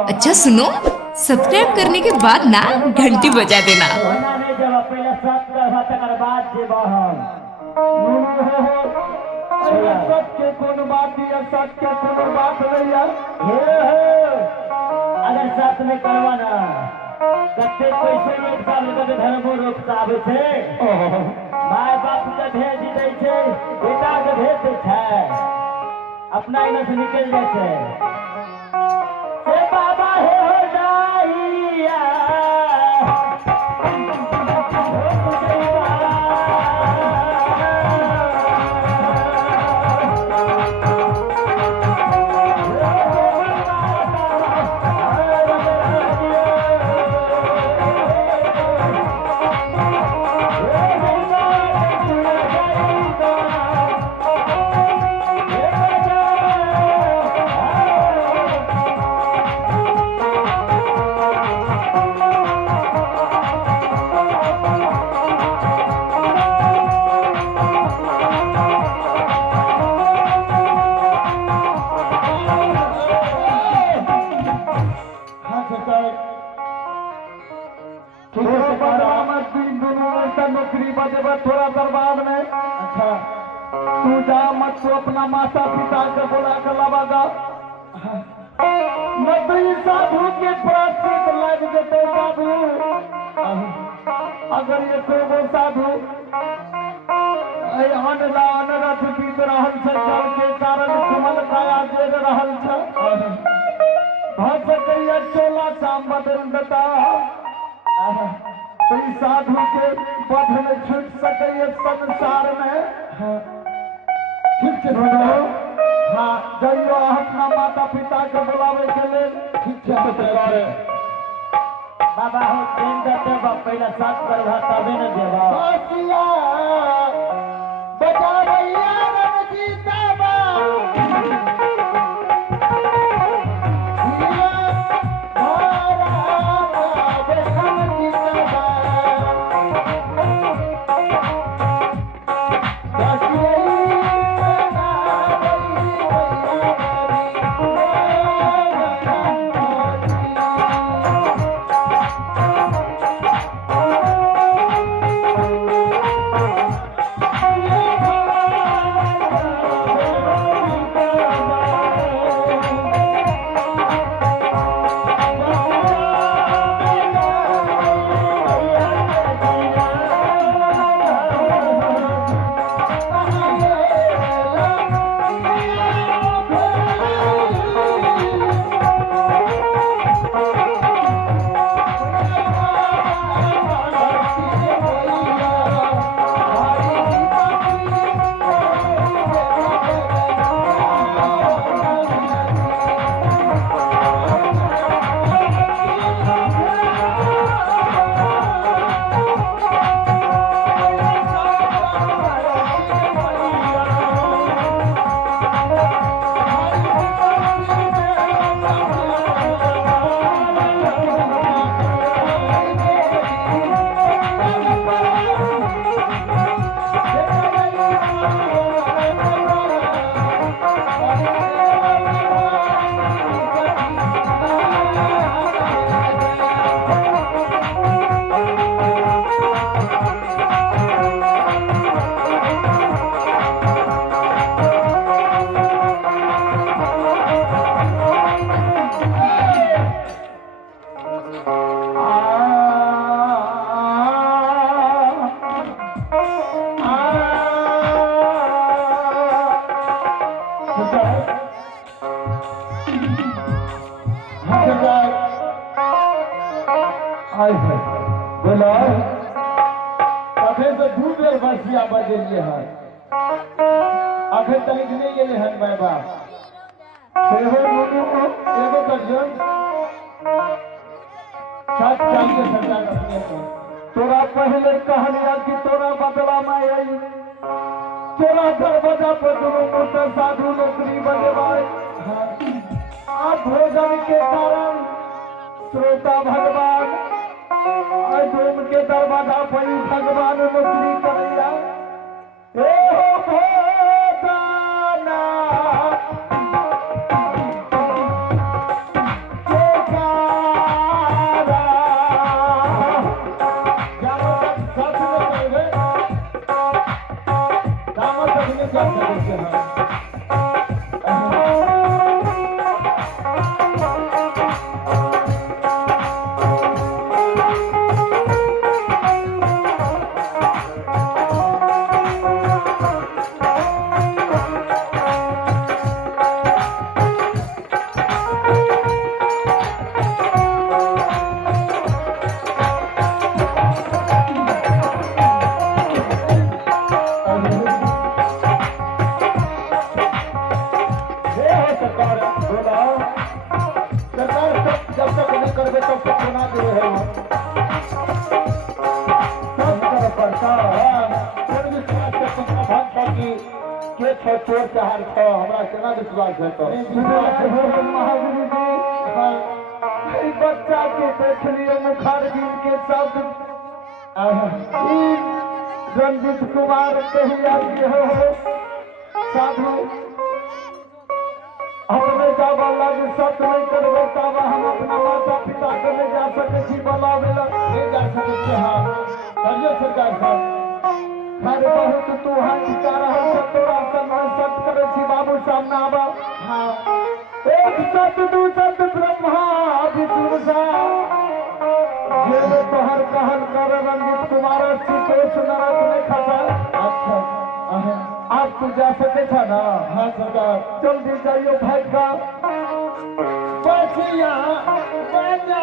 अच्छा सुनो, सब्सक्राइब करने के बाद ना घंटी बजा देना। सत्य कौन बात या सत्य कौन बात नहीं यार। अगर साथ में करवाना कते पैसे एक साल के धर्मो रोकता आवे छे। माय बाप के भेज दै छे, बेटा के भेज दै छे, अपना इने से निकल जाय छे। से बाबा हो जाइया नौकरी बजेबा थोड़ा दरबार में। अच्छा तू जा मत, तो अपना माता पिता के बोला कर लावागा। नदी साधु के प्राश्चित लग जते साधु। अगर ये को साधु अनरथ बीत रहल छे, जल के कारण कमल काया जेर रहल छे। भऽ सकैया चोला चाम बदल देता। साधु के बध में छूट सके संसार में। ठीक है हाँ जइयो अपना माता पिता के बुलावे के लिए। ठीक है बाबा हो ट्रेन जाते बा पहला साथ करवा तबे न देबा। बसिया बजावैया रणजीता बा बसिया बजेलिए है अखन तक नहीं गेले हन माय बाप। एगो दर्जन साथ चाहिए सरकार अपने को। तोरा पहले कहलिया कि तोरा बदला में आई, तोरा दरवाजा पर दोनों मोटर साधु नौकरी बजेवाए। आप भोजन के कारण श्रोता भगवान डोम के दरवाजा पर भगवान नौकरी करैया। भोजना तो सुना दे रहे हो संस्कार पड़ता फिर विश्वास के तुम भक्त की के छो चोर चार छो हमरा केना विश्वास है तो महावीर जी ई बच्चा के देख लियो मुखारबिन के शब्द ई रंजित कुमार कहिया कि हो साधु अपने जावा लग सत्य नहीं करबे तब हम अपना माता पिता के ले जा सके छी बनावे ले जा सके छी हां करियो सरकार साहब हर बहुत तू हाथ का रहल छ तोरा समय सत्य करे छी बाबू सामने आवा हां एक सत्य दू सत्य ब्रह्मा विष्णु सा जे तोहर कहल कर रंजित कुमार श्रीकृष्ण नरक में खसा अच्छा आप तू जा सके था ना हाँ सरकार जल्दी जाइयो भाई का बचिया बजा